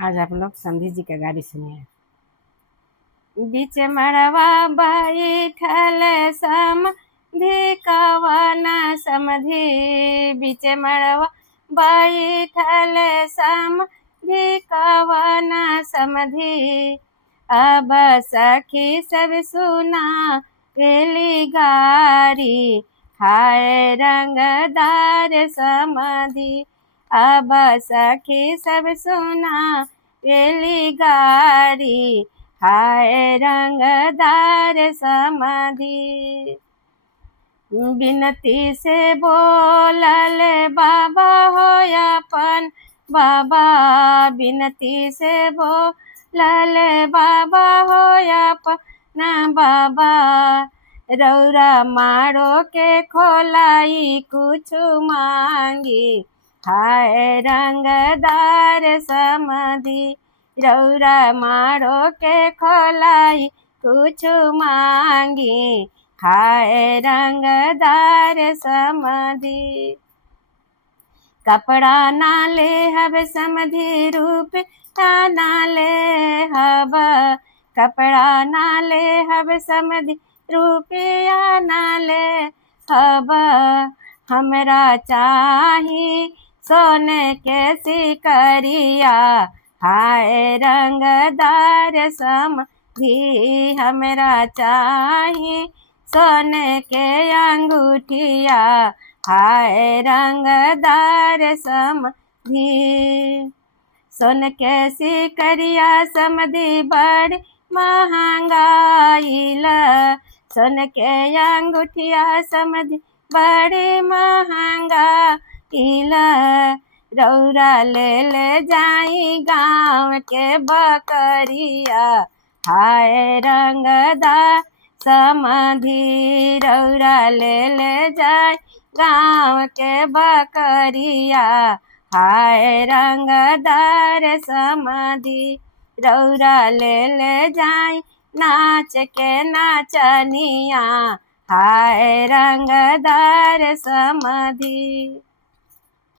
आज आप लोग समधी जी का गाड़ी सुनिए। बीच मड़वा बैठल समधी कवन समधी, बीच मड़वा बैठल समधी कवन समधी। अब सखी सब सुना रेली गारी, हाय रंगदार समधी। अब सखी सब सुना रेली गारी, हाय रंगदार समधी। बिनती से बोलल बाबा हो अपन बाबा, बिनती से बोलल बाबा हो अपन बाबा। रौरा मारो के खोलाई कुछ मांगी, हाय रंगदार समधी। रौरा मारो के खोलाई कुछ मांगी, हाय रंगदार समधी। कपड़ा ना ले हब समधी, रूप ना ले हब, कपड़ा ना ले हब समधी, रुपया ना ले हब। हमरा चाही सोने के सिकरिया, हाय रंगदार समधी। हमरा चाही सोने के अंगूठिया, हाय रंगदार समधी। सोन के सिकरिया समधी बड़ महंगाइल, सोन के अंगूठिया समधी बड़ी महंगाइल। रौरा ले जाई गाँव के बकरिया, हाय रंगदार समधी। रौरा ले जाई गाँव के बकरिया, हाय रंगदार समधी। रौरा ले जाई नाच के नाचनिया, हाय रंगदार समधी।